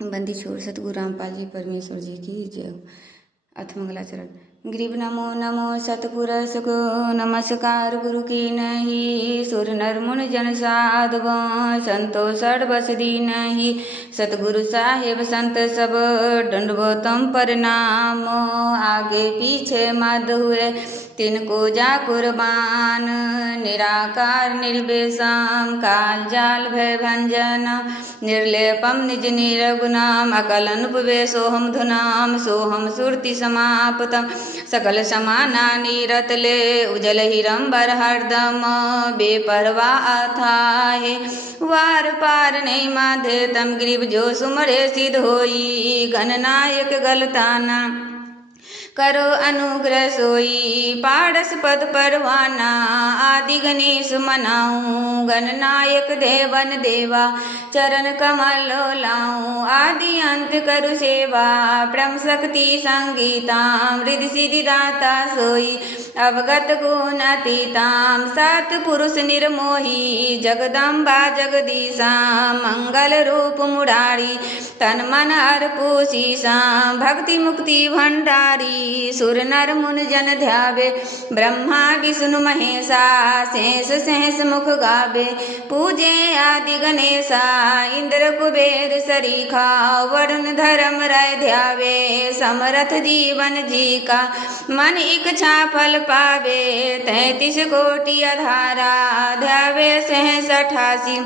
बंदी छोड़ सतगुरु रामपाल जी परमेश्वर जी की जय। अथ मंगलाचरण। ग्रीव नमो नमो सतपुरुष को नमस्कार गुरु की नहीं। सुर नर मुन जन साधव संतो सर्वस दीनहि। सतगुरु साहेब संत सब दंडवतम प्रणाम। आगे पीछे मद हुए तिनको जा कुर्बान। निराकार निर्विषम काल जाल भय भंजन। निर्लेपम निज निरगुणाम अकलनुपवे सोहम धुनाम। सोहम सुरति समाप्तम सकल समानानि रतले। उजल हिरंबर हरदम बेपरवा अथाहे। वार पार नहीं माधे तम ग्रीव जो सुमरे सिद्ध होई। गणनायक गलताना करो अनुग्रह सोई। पारस पद परवाना आदि गणेश मनाऊं। गणनायक देवन देवा चरण कमल लाऊं। आदि अंत करु सेवा ब्रह्म शक्ति संगीताम। रिद्धि सिद्धि दाता सोई अवगत गुण अतीताम। सत पुरुष निर्मोही जगदम्बा जगदीशा। मंगल रूप मुरारी तन मन अर्पुशीसा। भक्ति मुक्ति भंडारी सुर नर मुन जन ध्यावे। ब्रह्मा विष्णु महेशा शेष सहस मुख गावे। पूजे आदि गणेशा इंद्र कुबेर सरीखा। वरुण धर्म राय ध्यावे समरथ जीवन जी का। मन इच्छा फल पावे 33 कोटि अधारा। ध्यावे सहस 88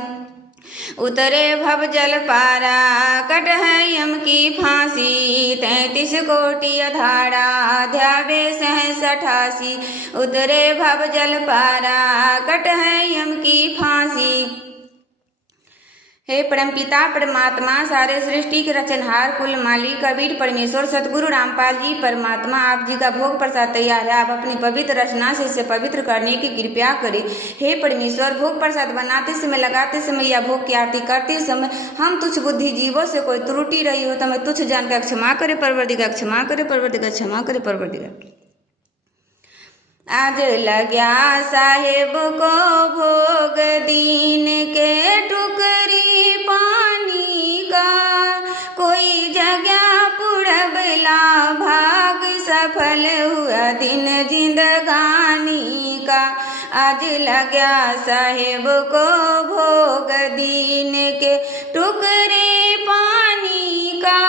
उतरे भव जल पारा। कट है यम की फांसी 33 कोटि अधारा। ध्यावे सहस 88 उतरे भव जल पारा। कट है यम की फांसी। हे परमपिता परमात्मा सारे सृष्टि के रचनहार कुल मालिक कबीर परमेश्वर सतगुरु रामपाल जी परमात्मा आप जी का भोग प्रसाद तैयार है। आप अपनी पवित्र रचना से इसे पवित्र करने की कृपा करें। हे परमेश्वर भोग प्रसाद बनाते समय लगाते समय या भोग की आरती करते समय हम तुच्छ बुद्धि जीवों से कोई त्रुटि रही हो तो मैं तुच्छ जानकर क्षमा करे परवरदिगार। क्षमा करे परवरदिगार। क्षमा करे परवरदिगार। आज लग्या साहेब को भोग दीन के टुकरी पानी का। कोई जगह पुरबला भाग सफल हुआ दिन जिंदगानी का। आज लग्या साहेब को भोग दीन के टुकरे पानी का।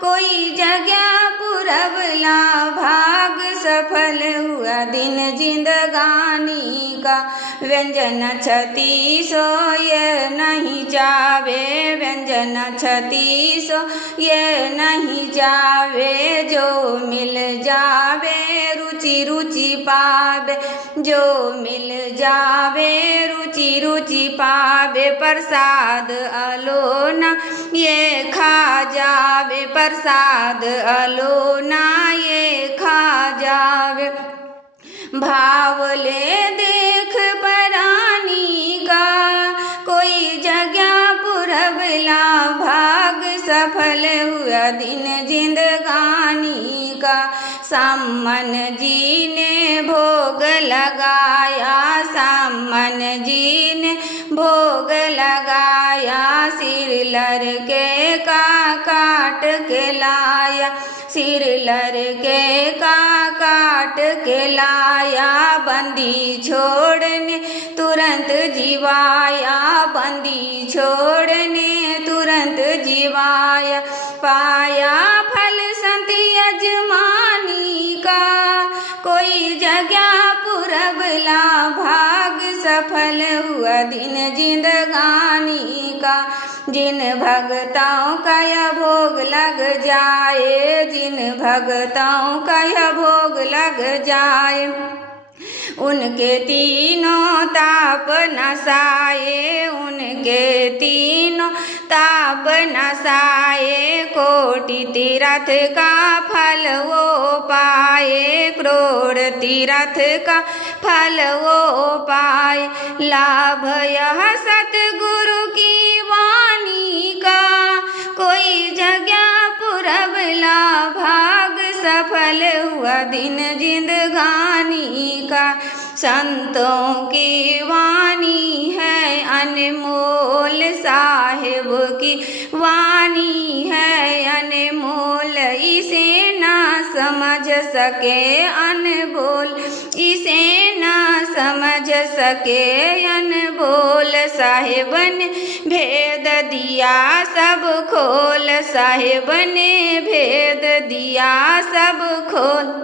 कोई जगह पुरबला भाग सफल हुआ दिन जिंदगानी का। व्यंजन 36 ये नहीं जावे। व्यंजन 36 ये नहीं जावे। जो मिल जावे रुचि रुचि पावे। जो मिल जावे रुचि रुचि पावे। प्रसाद अलोना ये खा जावे। प्रसाद अलोना ये खा जावे। भाव ले देख परानी का। कोई जगह पुरबला भाग सफल हुआ दिन जिंदगानी का। सामन जी ने भोग लगाया। सामन जी ने भोग लगाया। सिर लड़के का काट के लाया। सिर लड़के का काट के लाया। बंदी छोड़ने तुरंत जीवाया। बंदी छोड़ने तुरंत जीवाया। पाया फल संत यजमानी का। कोई जगह पुरबला भाग सफल हुआ दिन जिंदगानी का। जिन भगतों का यह भोग लग जाए। जिन भगतों का यह भोग लग जाए। उनके तीनों ताप नसाए। उनके तीनों ताप नसाए। कोटि तीर्थ का फल वो पाए। करोड़ तीर्थ का फल वो पाए। लाभ यह सतगुरु की वाणी का। कोई जगह पुरबला भाग सफल हुआ दिन जिंदगानी का। संतों की वाणी है अनमोल साहिब की वाणी है अनमोल, इसे ना समझ सके अनबोल, इसे ना समझ सके अनबोल। साहिब ने भेद दिया सब खोल, साहिब ने भेद दिया सब खोल।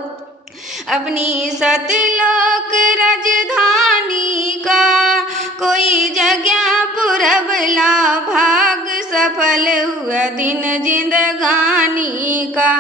अपनी सतलोक राजधानी का कोई जगह पुरबला, भाग सफल हुआ दिन जिंदगानी का।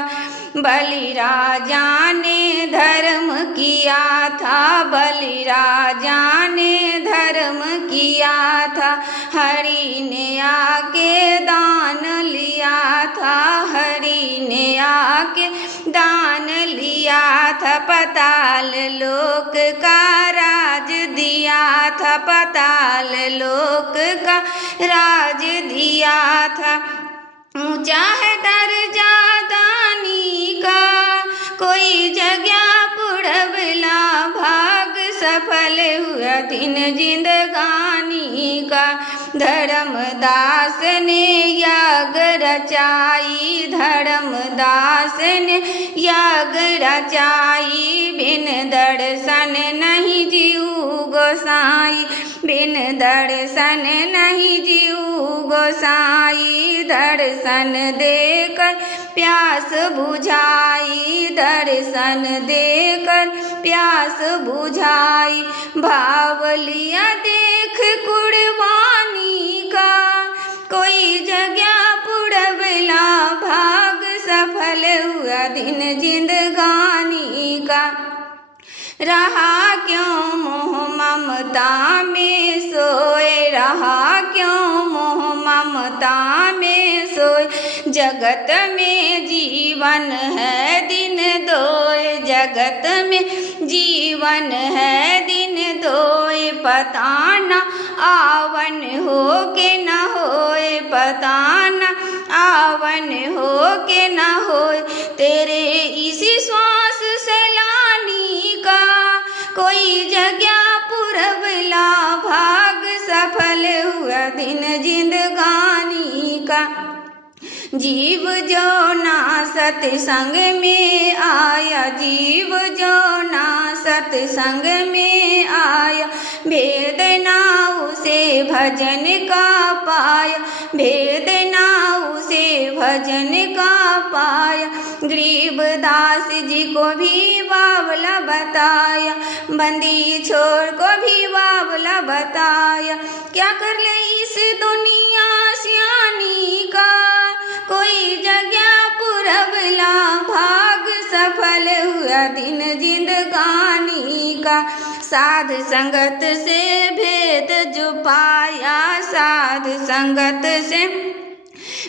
बलि राजा ने धर्म किया था, बलि राजा ने धर्म किया था, हरि ने आके दान लिया था, हरि ने आके दान लिया था। पाताल लोक का राज दिया था, पाताल लोक का राज दिया था। ऊंचा है दर्जा दानी का, कोई जगह पुरबला, भाग सफल हुआ दिन जिंदगानी का। धर्मदास ने याग रचाई, धर्मदास ने याग रचाई, बिन दर्शन नहीं जीव गोसाई, बिन दर्शन नहीं जीव गोसाई। दर्शन देकर प्यास बुझाई, दर्शन देकर प्यास बुझाई। भाव लिया देख कुर्बानी का, कोई जगह पुरबला, भाग सफल हुआ दिन जिंदगानी का। रहा क्यों मोह ममता में सोए, रहा क्यों मोह ममता में सोए। जगत में जीवन है दिन दोए, जगत में जीवन है दिन दोए। पता न आवन हो के न होए, पता न आवन हो के न होए। तेरे इसी श्वास सैलानी का, कोई जगह पुरबला, भाग सफल हुआ दिन जिंदगानी का। जीव जो ना सत्संग में आया, जीव जो ना सत्संग में आया, भेद ना उसे भजन का पाया, भेद ना उसे भजन का पाया। गरीबदास जी को भी बावला बताया, बंदी छोर को भी बावला बताया। क्या कर ले इस दुनिया सियानी का, कोई जगह पुरबला, भाग सफल हुआ दिन जिंदगानी का। साध संगत से भेद जो पाया, साध संगत से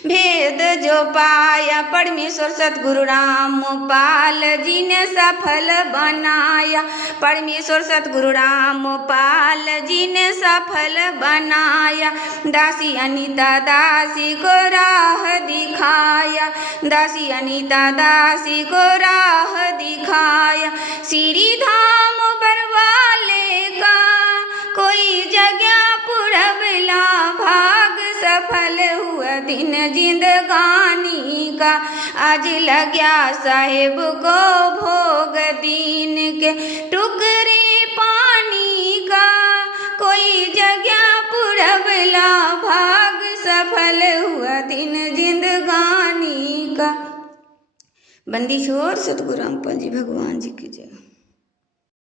भेद जो पाया। परमेश्वर सतगुरु रामपाल जी ने सफल बनाया, परमेश्वर सतगुरु रामपाल जी ने सफल बनाया। दासी अनीता दासी को राह दिखाया, दासी अनीता दासी को राह दिखाया। श्री धाम बरवाले का कोई जगह पुरबला, भाग सफल हुआ दिन जिंदगानी का। आज लग्या साहेब को भोग दीन के टुकड़े पानी का, कोई जगह पुरबला, भाग सफल हुआ दिन जिंदगानी का। बंदी छोर सतगुरु रामपाल जी भगवान जी की जय।